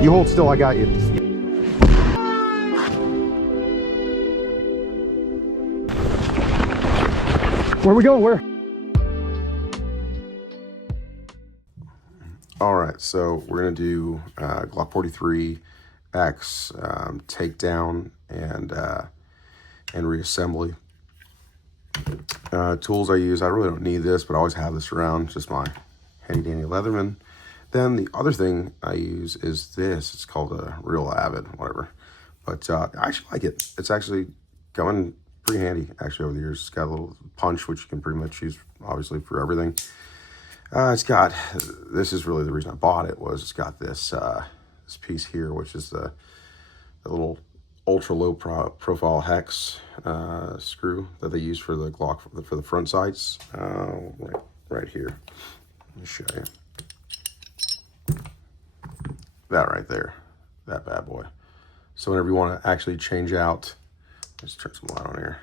You hold still, I got you. Where are we going? Where? All right, so we're gonna do Glock 43 X takedown and reassembly. Tools I use, I really don't need this, but I always have this around, just my handy dandy Leatherman. Then the other thing I use is this. It's called a Real Avid, whatever. But I actually like it. It's actually going pretty handy, actually, over the years. It's got a little punch, which you can pretty much use, obviously, for everything. It's got, this is really the reason I bought it, was it's got this this piece here, which is the little ultra low profile hex screw that they use for the Glock for the front sights. Right here. Let me show you. That right there, that bad boy. So whenever you want to actually change out, let's turn some light on here.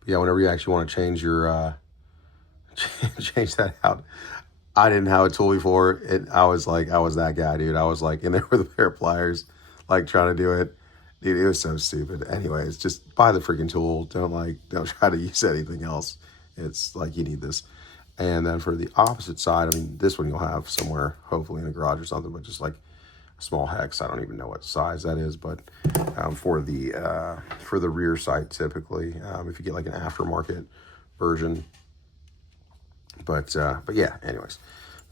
But yeah, whenever you actually want to change your change that out. I didn't have a tool before. I was that guy, dude. I was like in there with a pair of pliers, like trying to do it. Dude, it was so stupid. Anyways, just buy the freaking tool. Don't try to use anything else. It's like, you need this. And then for the opposite side, I mean, this one you'll have somewhere, hopefully in a garage or something, but just like a small hex. I don't even know what size that is, but for the rear sight, typically, if you get like an aftermarket version. But yeah, anyways,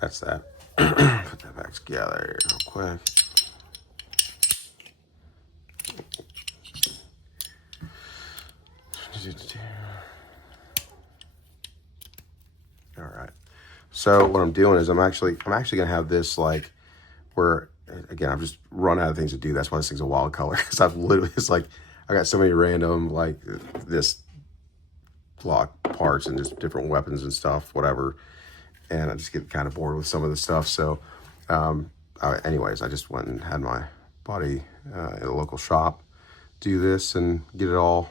that's that. Put that back together real quick. All right. So what I'm doing is I'm actually gonna have this, like, where, again, I've just run out of things to do. That's why this thing's a wild color, because I've literally, it's like I got so many random, like, this Glock parts and just different weapons and stuff, whatever, and I just get kind of bored with some of the stuff. So anyways, I just went and had my buddy at a local shop do this and get it all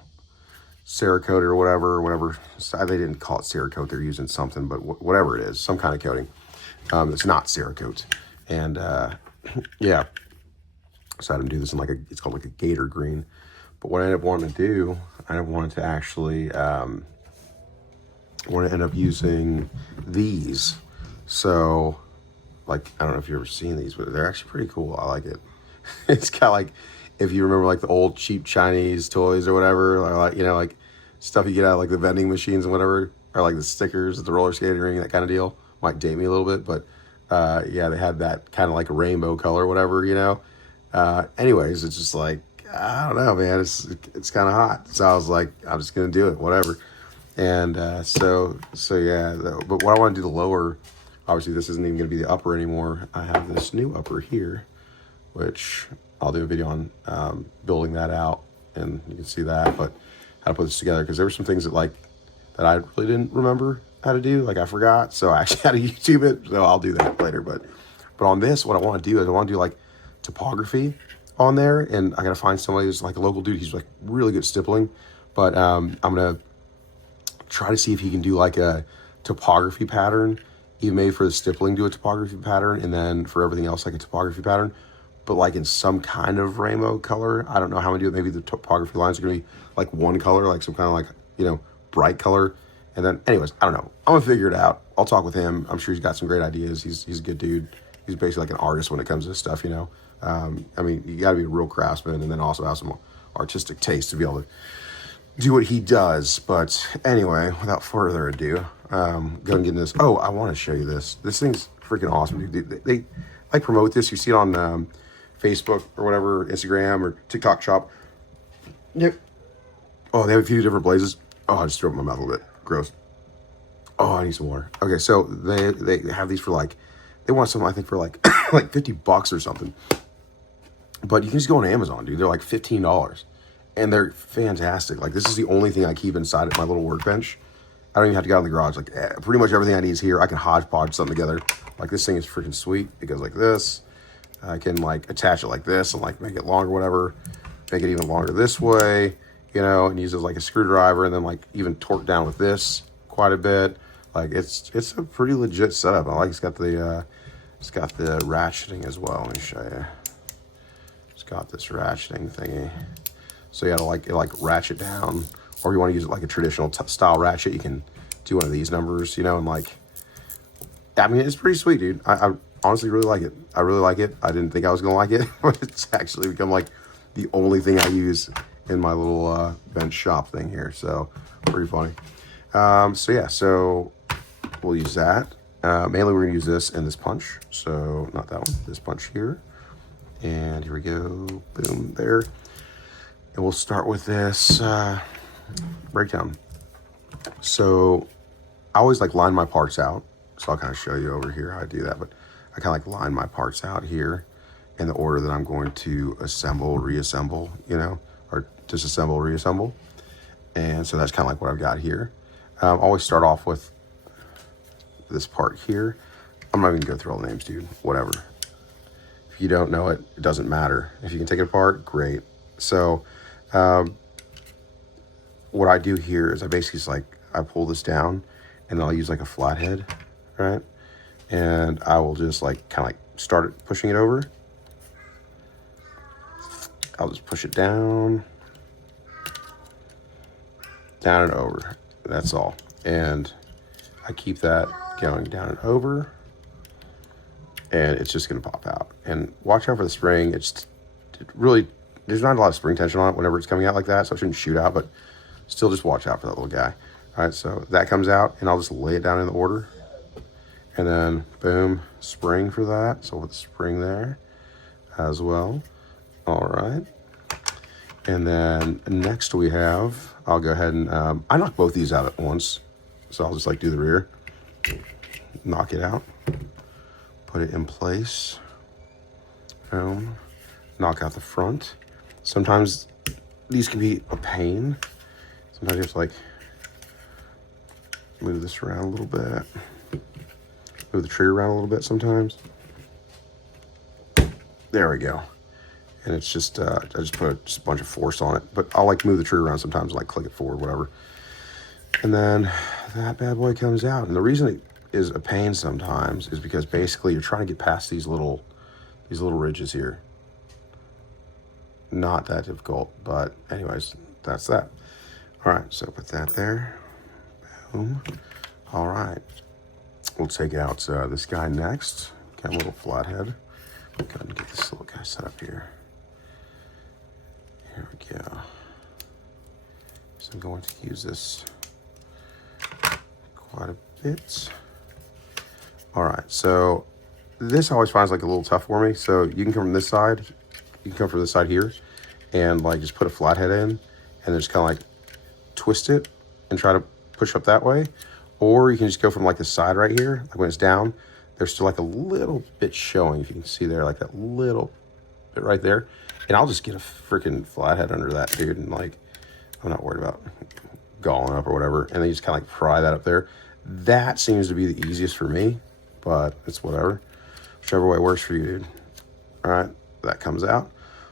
Cerakote or whatever. They didn't call it Cerakote, they're using something, but whatever it is, some kind of coating. It's not Cerakote. And yeah, so I had him do this in it's called like a gator green. But what I ended up wanting to do, I wanted to actually want to end up using these. So, like, I don't know if you've ever seen these, but they're actually pretty cool. I like it. It's got, like, if you remember, like, the old cheap Chinese toys or whatever, or, like, you know, like stuff you get out of like the vending machines and whatever, or like the stickers at the roller skating ring, that kind of deal. Might date me a little bit, but yeah, they had that kind of like a rainbow color or whatever, you know. Anyways, it's just like, I don't know, man, it's kind of hot. So I was like, I'm just gonna do it, whatever. And so yeah, but what I want to do the lower, obviously this isn't even going to be the upper anymore. I have this new upper here, which I'll do a video on building that out, and you can see that, but how to put this together, because there were some things that I really didn't remember how to do, like I forgot, so I actually had to YouTube it, so I'll do that later. But on this, what I want to do is I want to do like topography on there, and I got to find somebody who's like a local dude. He's like really good at stippling, but I'm gonna try to see if he can do like a topography pattern, even maybe for the stippling do a topography pattern, and then for everything else like a topography pattern, but like in some kind of rainbow color. I don't know how I'm gonna do it. Maybe the topography lines are gonna be like one color, like some kind of like, you know, bright color. And then anyways, I don't know, I'm gonna figure it out. I'll talk with him. I'm sure he's got some great ideas. He's a good dude. He's basically like an artist when it comes to this stuff, you know. I mean, you gotta be a real craftsman and then also have some artistic taste to be able to do what he does. But anyway, without further ado, go and get into this. Oh, I want to show you this. This thing's freaking awesome, dude. They like promote this. You see it on Facebook or whatever, Instagram or TikTok shop. Yep. Oh, they have a few different blazes. Oh, I just threw up in my mouth a little bit. Gross. Oh, I need some water. Okay, so they have these for like, they want something I think for like like $50 or something. But you can just go on Amazon, dude. They're like $15. And they're fantastic. Like, this is the only thing I keep inside of my little workbench. I don't even have to go out in the garage. Like, pretty much everything I need is here. I can hodgepodge something together. Like, this thing is freaking sweet. It goes like this. I can, like, attach it like this and, like, make it longer, whatever. Make it even longer this way, you know, and use it as, like, a screwdriver. And then, like, even torque down with this quite a bit. Like, it's a pretty legit setup. I like it's got the ratcheting as well. Let me show you. it's got this ratcheting thingy. So you gotta like ratchet down, or you want to use it like a traditional style ratchet, you can do one of these numbers, you know, and like, I mean, it's pretty sweet, dude. I honestly really like it. I really like it. I didn't think I was gonna like it, but it's actually become like the only thing I use in my little bench shop thing here. So pretty funny. So yeah, so we'll use that. Mainly we're gonna use this and this punch. So not that one, this punch here. And here we go, boom, there. And we'll start with this breakdown. So I always like line my parts out. So I'll kind of show you over here how I do that, but I kind of like line my parts out here in the order that I'm going to assemble, reassemble, you know, or disassemble, reassemble. And so that's kind of like what I've got here. I always start off with this part here. I'm not even gonna go through all the names, dude, whatever. If you don't know it, it doesn't matter. If you can take it apart, great. So what I do here is I basically just like, I pull this down and I'll use like a flathead, right? And I will just like kind of like start pushing it over. I'll just push it down and over. That's all. And I keep that going down and over, and it's just gonna pop out. And watch out for the spring. It really, there's not a lot of spring tension on it whenever it's coming out like that, so it shouldn't shoot out, but still just watch out for that little guy. All right, so that comes out, and I'll just lay it down in the order. And then, boom, spring for that. So with the spring there as well. All right. And then next we have, I'll go ahead and, I knock both these out at once. So I'll just like do the rear, knock it out, put it in place, boom, knock out the front. Sometimes these can be a pain. Sometimes you have to like move this around a little bit. Move the trigger around a little bit sometimes. There we go. And it's just, I just put just a bunch of force on it, but I'll like move the trigger around sometimes, like click it forward, whatever. And then that bad boy comes out. And the reason it is a pain sometimes is because basically you're trying to get past these little ridges here. Not that difficult, but anyways, that's that. All right, so put that there. Boom. All right. We'll take out this guy next. Got a little flathead. Go ahead and get this little guy set up here. Here we go. So I'm going to use this quite a bit. All right, so this always finds like a little tough for me. So you can come from this side, you can come from this side here, and like just put a flathead in, and just kind of like twist it and try to push up that way. Or you can just go from like the side right here, like when it's down, there's still like a little bit showing, if you can see there, like that little bit right there. And I'll just get a freaking flathead under that, dude, and like, I'm not worried about galling up or whatever. And then you just kind of like pry that up there. That seems to be the easiest for me, but it's whatever. Whichever way works for you, dude. All right, that comes out.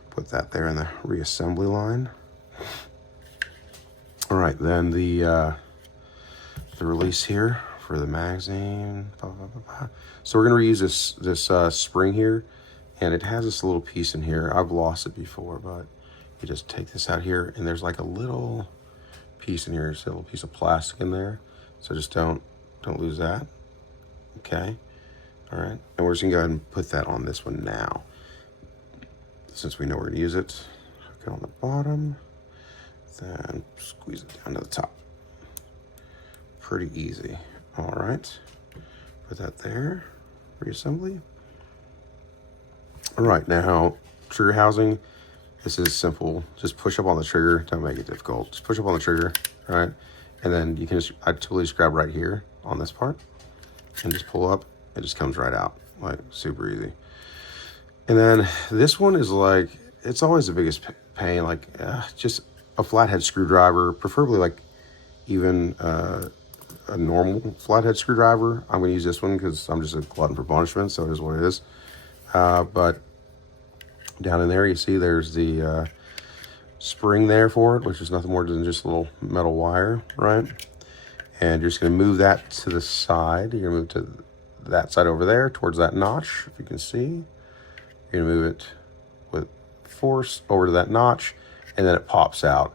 Put that there in the reassembly line. All right, then the release here for the magazine. Blah, blah, blah, blah. So we're gonna reuse this spring here, and it has this little piece in here. I've lost it before, but you just take this out here, and there's like a little piece in here. There's a little piece of plastic in there. So just don't lose that. Okay. All right. And we're just gonna go ahead and put that on this one now. Since we know we're gonna use it. Hook it on the bottom. Then squeeze it down to the top. Pretty easy. All right. Put that there. Reassembly. All right, now trigger housing. This is simple. Just push up on the trigger. Don't make it difficult. Just push up on the trigger. All right. And then you can just, I totally just grab right here on this part and just pull up. It just comes right out. Like super easy. And then this one is like, it's always the biggest pain. Like just a flathead screwdriver, preferably like even a normal flathead screwdriver. I'm gonna use this one because I'm just a glutton for punishment, so it is what it is. But down in there, you see there's the spring there for it, which is nothing more than just a little metal wire, right? And you're just gonna move that to the side. You're gonna move to that side over there towards that notch, if you can see. You're gonna move it with force over to that notch, and then it pops out.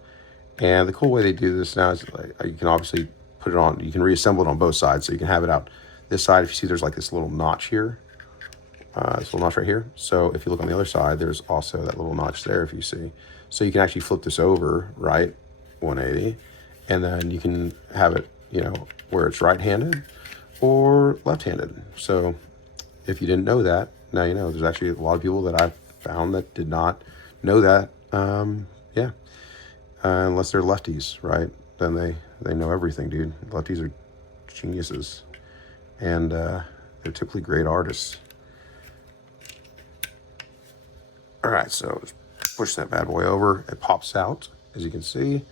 And the cool way they do this now is like, you can obviously put it on, you can reassemble it on both sides. So you can have it out this side. If you see, there's like this little notch here, this little notch right here. So if you look on the other side, there's also that little notch there, if you see. So you can actually flip this over, right, 180, and then you can have it, you know, where it's right-handed or left-handed. So if you didn't know that, now you know. There's actually a lot of people that I've found that did not know that. Yeah, unless they're lefties, right? Then they know everything, dude. Lefties are geniuses, and they're typically great artists. All right, so just push that bad boy over. It pops out, as you can see.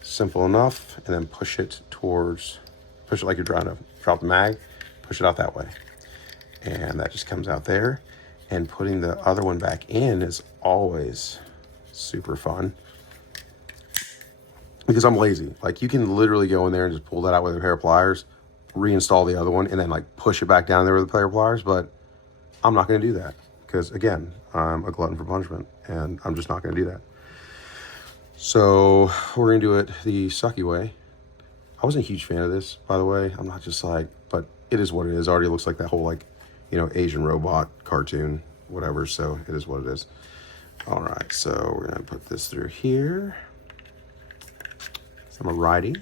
Simple enough. And then push it like you're trying to drop the mag. Push it out that way. And that just comes out there. And putting the other one back in is always super fun. Because I'm lazy. Like, you can literally go in there and just pull that out with a pair of pliers, reinstall the other one, and then like push it back down there with a pair of pliers. But I'm not going to do that. Because again, I'm a glutton for punishment, and I'm just not going to do that. So we're going to do it the sucky way. I wasn't a huge fan of this, by the way. I'm not just like, but it is what it is. It already looks like that whole, like, you know, Asian robot cartoon, whatever. So it is what it is. All right, so we're going to put this through here. So I'm a righty.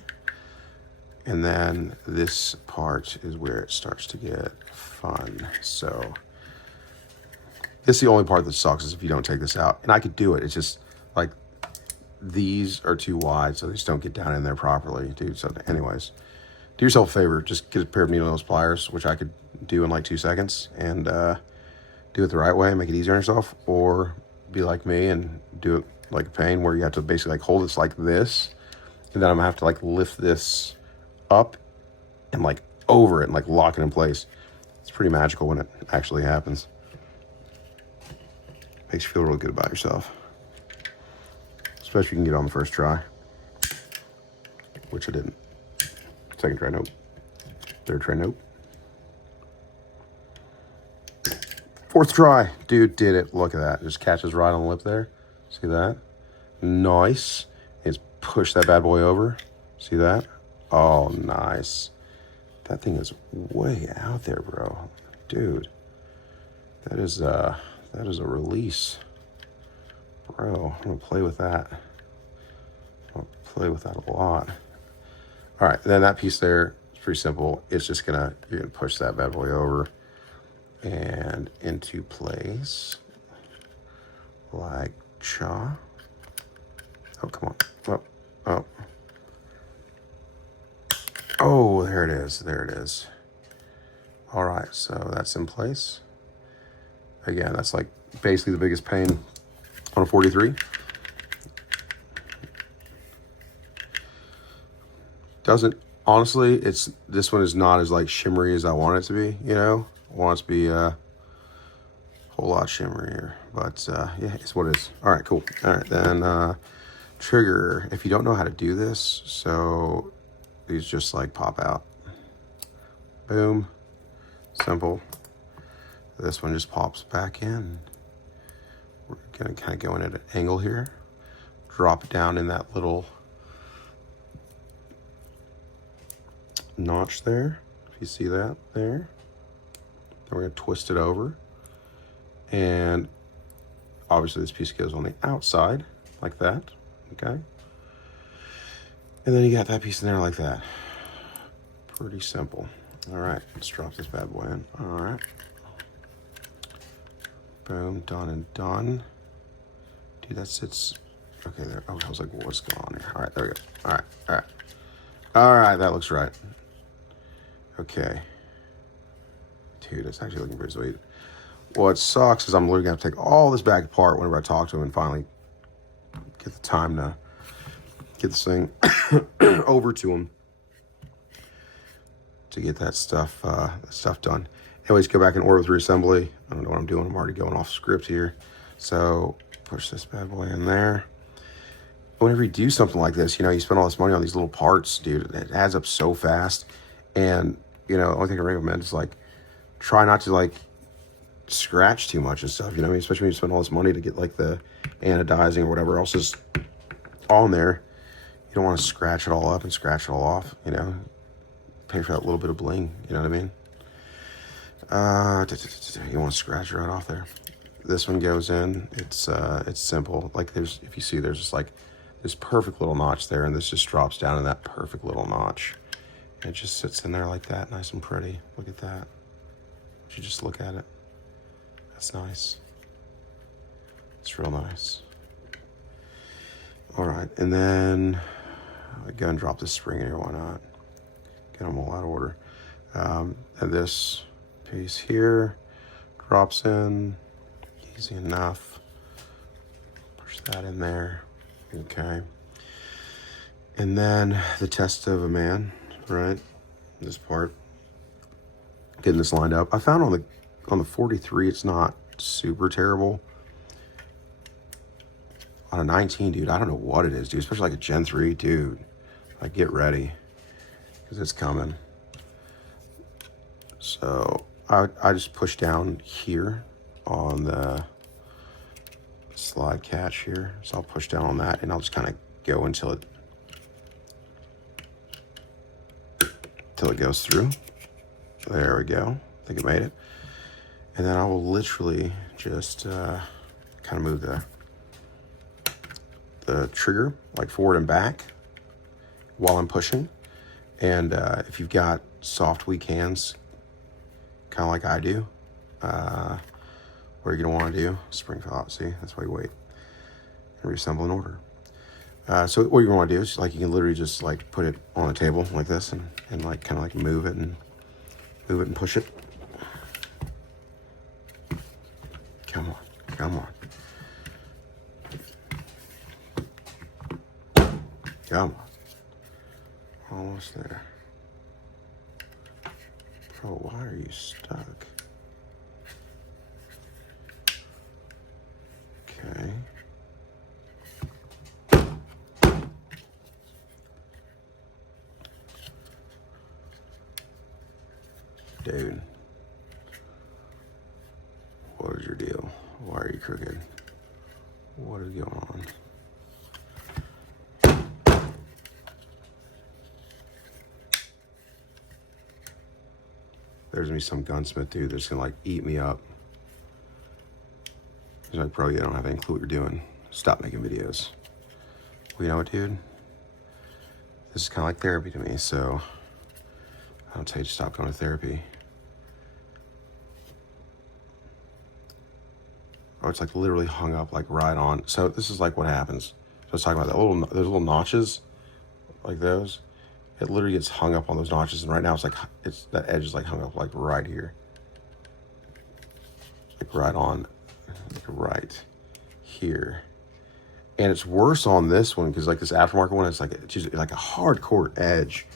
And then this part is where it starts to get fun. So this is the only part that sucks, is if you don't take this out. And I could do it. It's just like these are too wide, so they just don't get down in there properly, dude. So anyways, do yourself a favor. Just get a pair of needle nose pliers, which I could do in like 2 seconds, and do it the right way, make it easier on yourself. Or be like me and do it like a pain, where you have to basically like hold this like this, and then I'm gonna have to like lift this up and like over it and like lock it in place. It's pretty magical when it actually happens. Makes you feel really good about yourself. Especially if you can get it on the first try. Which I didn't. Second try, nope. Third try, nope. Fourth try. Dude did it. Look at that. Just catches right on the lip there. See that? Nice. It's push that bad boy over. See that? Oh, nice. That thing is way out there, bro. Dude. That is a release. Bro, I'm gonna play with that. I'll play with that a lot. All right, then that piece there is pretty simple. It's just you're gonna push that bad boy over and into place like cha. Oh, come on. Oh, oh. Oh, there it is. There it is. All right, so that's in place. Again, that's like basically the biggest pain on a 43. Honestly, this one is not as like shimmery as I want it to be, you know? I want it to be a whole lot shimmerier, but yeah, it's what it is. All right, cool. All right, then trigger, if you don't know how to do this, so these just like pop out. Boom, simple. This one just pops back in. We're gonna kind of go in at an angle here, drop it down in that little notch there. If you see that there, then we're gonna twist it over. And obviously this piece goes on the outside like that, okay? And then you got that piece in there like that. Pretty simple. All right, let's drop this bad boy in. All right. Boom, done and done. Dude, that sits, okay there. Oh, I was like, what's going on here? All right, there we go. All right, all right. All right, that looks right. Okay. Dude, it's actually looking pretty sweet. What sucks is I'm literally gonna have to take all this back apart whenever I talk to him and finally get the time to get this thing over to him to get that stuff done. Anyways, go back and order with reassembly. I don't know what I'm doing. I'm already going off script here. So push this bad boy in there. Whenever you do something like this, you know, you spend all this money on these little parts, dude, it adds up so fast. And, you know, the only thing I recommend is like, try not to like scratch too much and stuff, you know what I mean? Especially when you spend all this money to get like the anodizing or whatever else is on there. You don't want to scratch it all up and scratch it all off, you know. Pay for that little bit of bling, you know what I mean? You want to scratch it right off there. This one goes in. It's simple. Like if you see, there's just like this perfect little notch there, and this just drops down in that perfect little notch. And it just sits in there like that, nice and pretty. Look at that. You just look at it. That's nice. It's real nice. All right, and then again, drop this spring in here. Why not? Get them all out of order. And this piece here drops in. Easy enough. Push that in there. Okay. And then the test of a man, right? This part. Getting this lined up. I found on the 43, it's not super terrible. On a 19, dude, I don't know what it is, dude. Especially like a Gen 3, dude. Like, get ready, because it's coming. So I just push down here on the slide catch here. So I'll push down on that, and I'll just kind of go until it goes through. There we go. I think it made it. And then I will literally just kind of move the trigger like forward and back while I'm pushing. And if you've got soft, weak hands, kind of like I do, what you're gonna want to do, spring fell out, see, that's why you wait, and reassemble in order. So what you're gonna want to do is, like, you can literally just like put it on the table like this, and like kind of like move it and push it. Come on, come on. Come on. Almost there. Bro, why are you stuck? Okay. Dude. What is your deal? Why are you crooked? What is going on? There's gonna be some gunsmith dude that's gonna like eat me up. He's like, bro, you don't have any clue what you're doing. Stop making videos. Well, you know what, dude? This is kind of like therapy to me, so I don't tell you to stop going to therapy. Oh, it's like literally hung up like right on. So this is like what happens. So I was talking about that those little notches, like those. It literally gets hung up on those notches, and right now it's like that edge is like hung up like right here, like right on, like right here. And it's worse on this one because like this aftermarket one, it's just like a hardcore edge,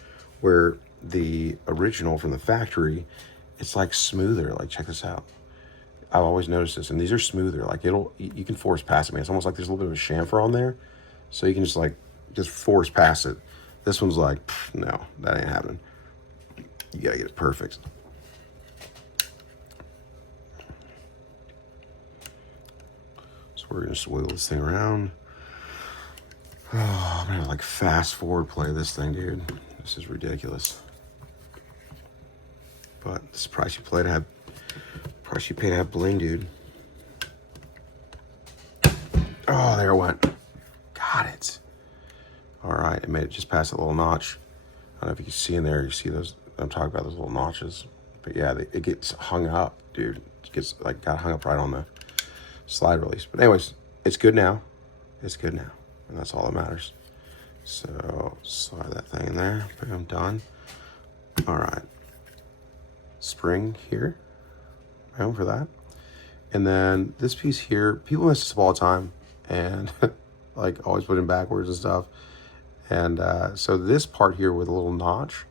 where the original from the factory, it's like smoother. Like, check this out. I've always noticed this, and these are smoother. Like, you can force past it, man. It's almost like there's a little bit of a chamfer on there, so you can just force past it. This one's like, no, that ain't happening. You gotta get it perfect. So we're gonna just wiggle this thing around. Oh, I'm gonna like fast forward play this thing, dude. This is ridiculous. But this price you pay to have bling, dude. Oh, there it went. Got it. All right, it made it just past that little notch. I don't know if you can see in there. You see those? I'm talking about those little notches. But yeah, it gets hung up, dude. It gets like got hung up right on the slide release. But anyways, it's good now. It's good now, and that's all that matters. So slide that thing in there. Boom, done. All right. Spring here. Boom for that. And then this piece here, people mess this up all the time, and like always put it backwards and stuff. And so this part here with a little notch,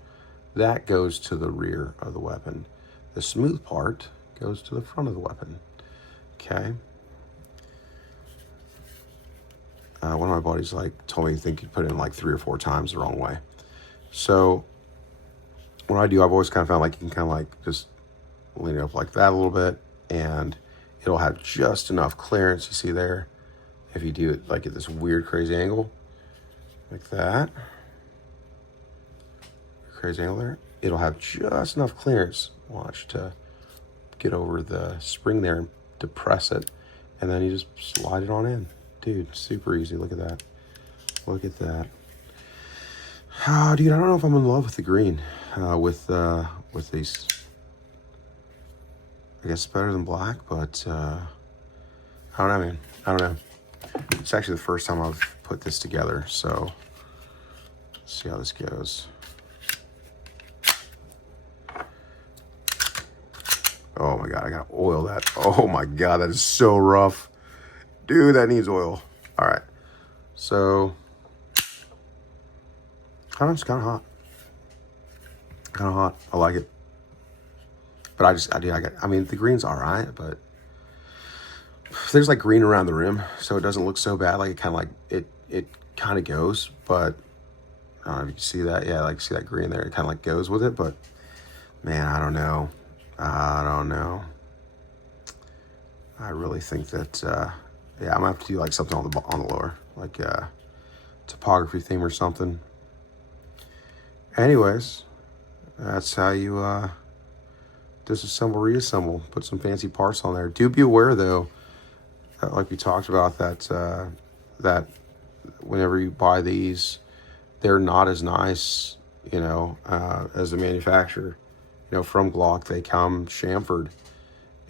that goes to the rear of the weapon. The smooth part goes to the front of the weapon. Okay. One of my buddies told me, think you put it in like 3 or 4 times the wrong way. So what I do, I've always kind of found like you can kind of like just lean it up like that a little bit, and it'll have just enough clearance. You see there, if you do it like at this weird, crazy angle, like that, crazy angle there, it'll have just enough clearance, watch, to get over the spring there and depress it, and then you just slide it on in. Dude, super easy. Look at that. Look at that. Oh, dude, I don't know if I'm in love with the green, with these. I guess it's better than black, but I don't know, man. I don't know. It's actually the first time I've put this together, so let's see how this goes. Oh my God, I gotta oil that. Oh my God, that is so rough. Dude, that needs oil. All right, so it's kind of hot. Kind of hot. I like it. But I mean, the green's all right, but there's like green around the rim, so it doesn't look so bad. Like it kind of goes, but I don't know if you can see that. Yeah, like see that green there. It kind of like goes with it, but man, I don't know. I don't know. I really think that yeah, I'm gonna have to do like something on the lower, like topography theme or something. Anyways, that's how you disassemble, reassemble. Put some fancy parts on there. Do be aware though, that, like we talked about, that that whenever you buy these, they're not as nice, you know, as the manufacturer. You know, from Glock, they come chamfered,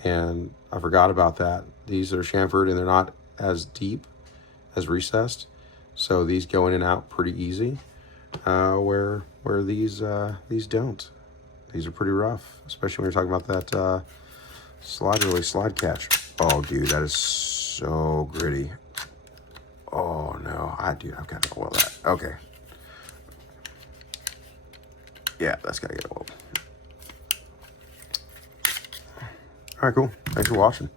and I forgot about that. These are chamfered and they're not as deep as recessed, so these go in and out pretty easy. Where these don't. These are pretty rough, especially when you're talking about that slide catch. Oh, dude, that is so gritty. Oh no, I've got to oil that. Okay. Yeah, that's gotta get oiled. All right, cool. Thanks for watching.